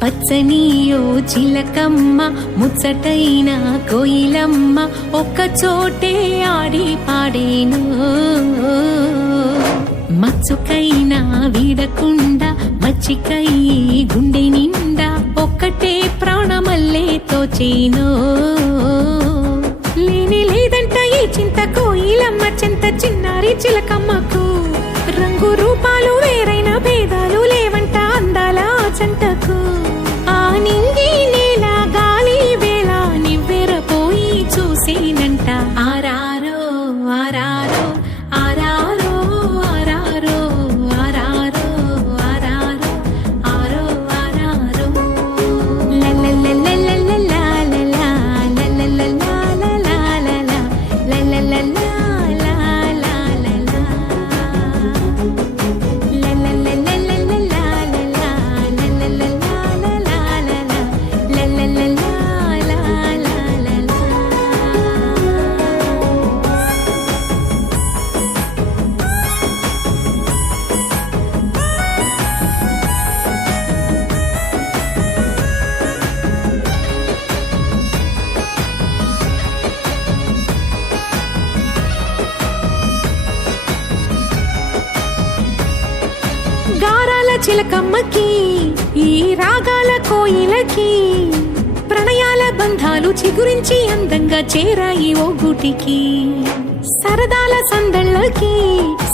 పచ్చనియో చిలకమ్మ ముచ్చటైన కోయిలమ్మ ఒక్క చోటే ఆడి పాడేను మచ్చుకైనా వీడకుండా మచ్చికై గుండె నిండా ఒక్కటే ప్రాణమల్లే తోచేను లేని లేదంట ఈ చింత కోయిలమ్మ చెంత చిన్నారి చిలకమ్మకు రంగు రూపాలు వేరైన భేదాలు లేవంట అందాల చెంతకు ఆ నింగి నేల గాలి వేళ నివ్వెరపోయి చూసేనంట ఆరారో ఆరారో ఆరారో ఆరారో ఆరారో ఆరారో ఆరో ఆరారో లల్లల్లల్లల్లల్లలా లల్లల్లల్లలా లల్లల్లలా చిలకమ్మకి ఈ రాగాల కోయిలకి ప్రణయాల బంధాలు చిగురించి అందంగా చేరాయి ఓ గుటికి సరదాల సందళ్ళకి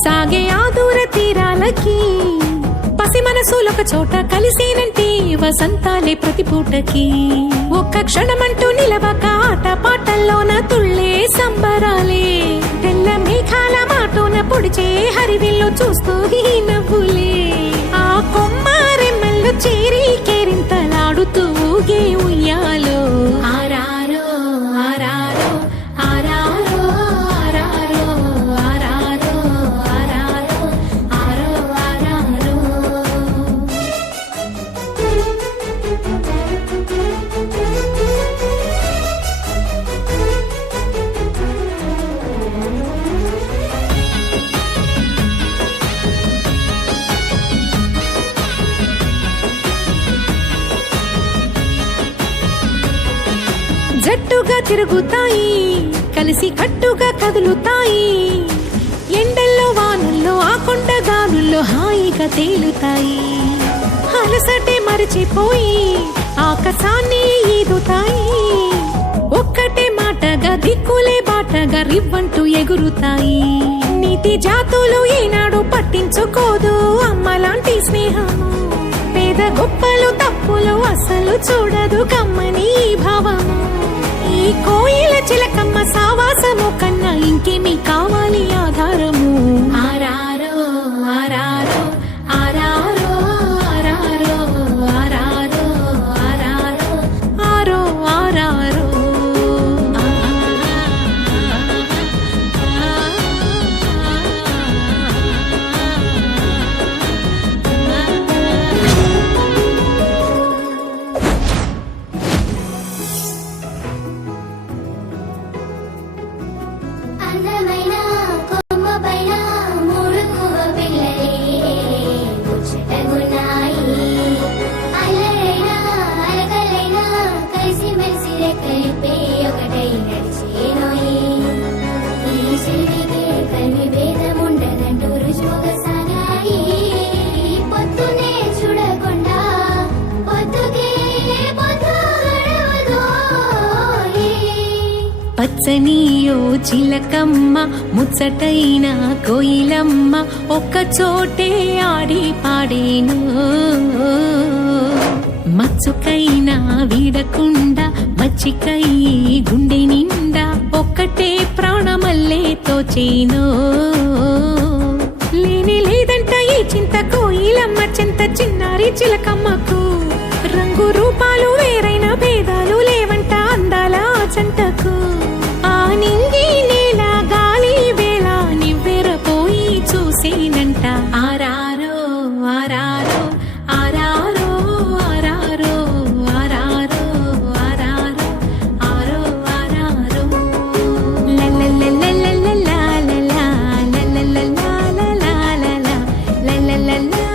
సాగే ఆదూర తీరాలకి పసి మనసులొక చోట కలిసేనంటే వసంతాలే ప్రతి పూటకి ఒక్క క్షణమంటూ నిలవక ఆట పాటల్లోన తుళ్ళే సంబరాలే తెల్ల మేఘాల మాటోన పొడిచే హరివిల్లు చూస్తూ ఈ నవ్వులే ఆ కొమ్మారెమ్మల్లో చేరి కేరింతలాడుతూ ఊగే ఉయ్యాలో ఆరారో ఆరారో ఆరారో ఆరారో ఆరారో ఆరారో ఆరో ఆరారో జట్టుగా తిరుగుతాయి కలిసి కట్టుగా కదులుతాయి ఎండల్లో వానల్లో ఆ కొండ గానుల్లో హాయిగా తేలుతాయి అలసటే మరిచిపోయి ఆకాశాన్ని ఈదుతాయి ఒక్కటే మాటగా దిక్కులే బాటగా రివ్వంటూ ఎగురుతాయి నీతి జాతులు ఈనాడు పట్టించుకోదు అమ్మలాంటి స్నేహము పేద గొప్పలు తప్పులు అసలు చూడదు కమ్మని భావము ఈ కోయిల చిలకమ్మ సావాసము కన్నా ఇంకేమి కావాలి ఆధారము ఆరారో ఆరారో ఆరారో ఆరారో ఆరారో ఆరారో ఆరో ఆరారో పచ్చనియో చిలకమ్మ ముచ్చటైన కోయిలమ్మ ఒక్క చోటే ఆడి పాడేను మచ్చుకైనా వీడకుండా మచ్చికై గుండె నిండా ఒక్కటే ప్రాణమల్లే తోచేను లేని లేదంట ఈ చింత కోయిలమ్మ చెంత చిన్నారి చిలకమ్మకు రంగు రూపాలు వేరైన భేదాలు చెంటకు ఆ నింగి నేల గాలి వేళ నివ్వెరపోయి చూసేనంట ఆరారో ఆరారో ఆరారో ఆరారో ఆరారో ఆరారో ఆరో ఆరారో లల్లల్లల్లల్లలా లలా లల్లల్లలా లలా లలా లల్లల్లలా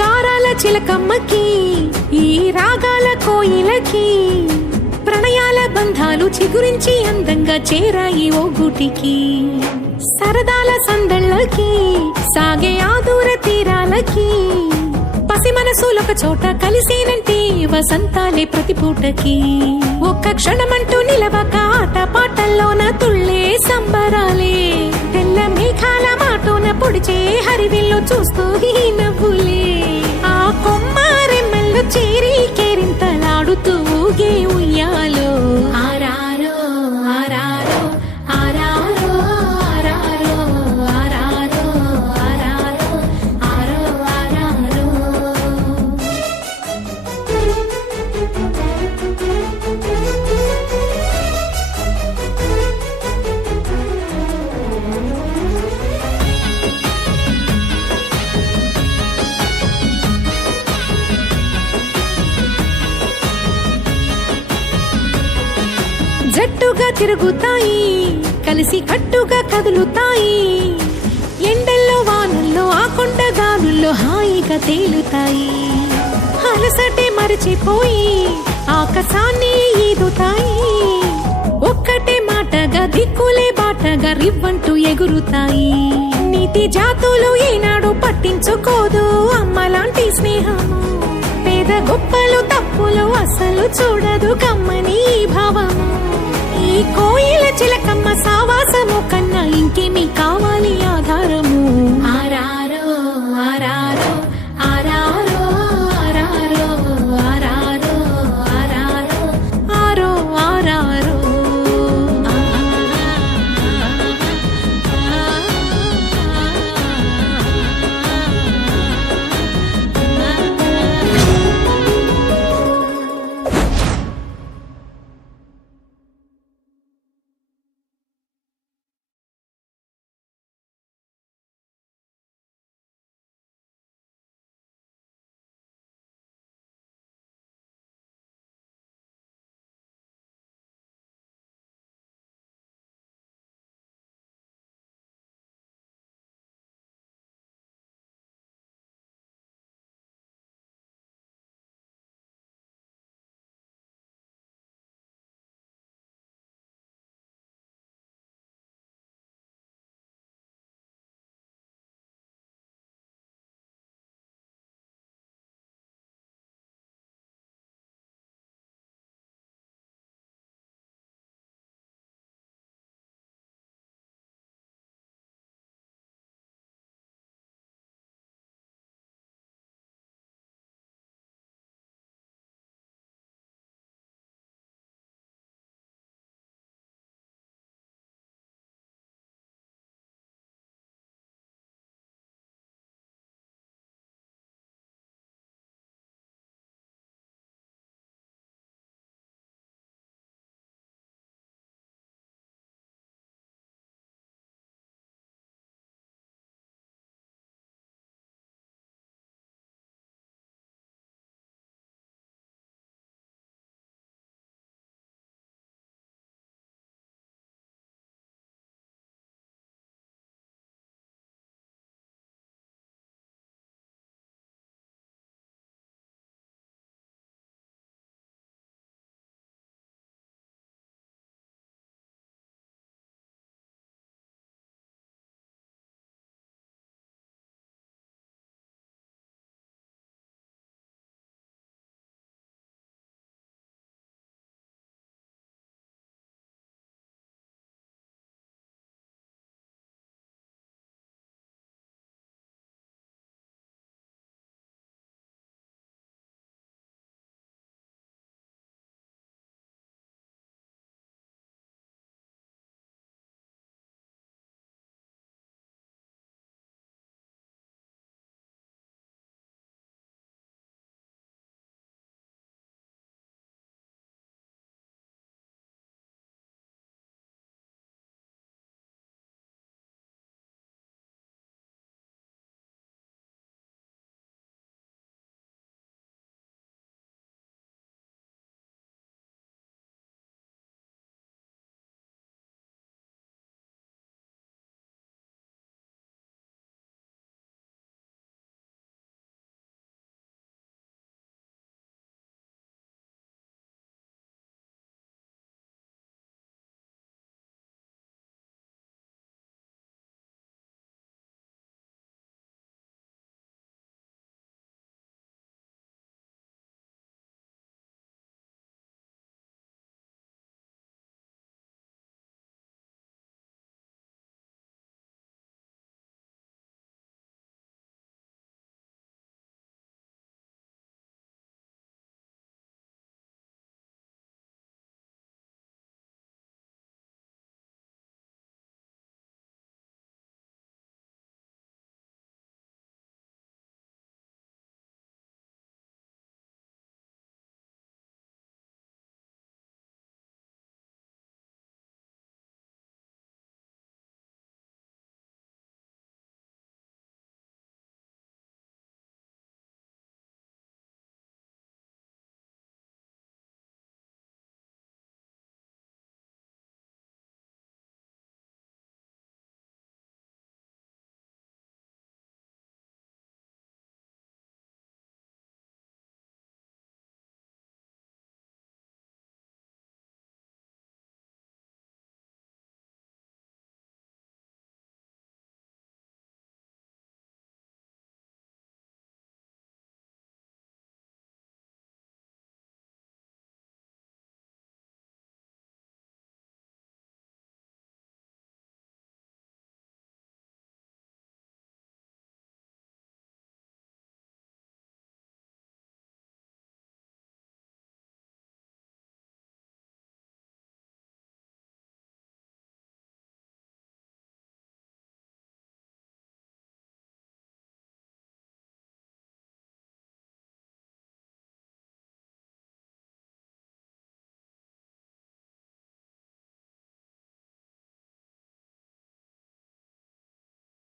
గారాల చిలకమ్మకి ఈ రాగాల కోయిలకి ప్రణయాల బంధాలు చిగురించి అందంగా చేరాయి ఓ గుటికి సరదాల సందళ్ళకి సాగే ఆదూర తీరాలకి పసి మనసులొక చోట కలిసేనంటే వసంతాలే ప్రతి పూటకి ఒక్క క్షణమంటూ నిలవక ఆట పాటల్లోన తుళ్ళే సంబరాలే తెల్ల మేఘాల మాటోన పొడిచే హరివిల్లు చూస్తూ ఈ నవ్వులే ఆ కొమ్మారెమ్మల్లో చేరి కేరింతలాడుతూ ఊగే ఉయ్యాలో ఆరారో ఆరారో ఆరారో ఆరారో ఆరారో ఆరారో ఆరో ఆరారో జట్టుగా తిరుగుతాయి కలిసి కట్టుగా కదులుతాయి ఎండల్లో వానల్లో ఆ కొండ గాలుల్లో హాయిగా తేలుతాయి అలసటే మరచిపోయి ఆకాశాన్ని ఈదుతాయి ఒక్కటే మాటగా దిక్కులే బాటగా రివ్వంటూ ఎగురుతాయి నీతి జాతులు ఈనాడు పట్టించుకోదు అమ్మలాంటి స్నేహము పేద గొప్పలు తప్పులు అసలు చూడదు కమ్మని భావము ఈ కోయిల చిలకమ్మ సావాసము కన్నా ఇంకేమీ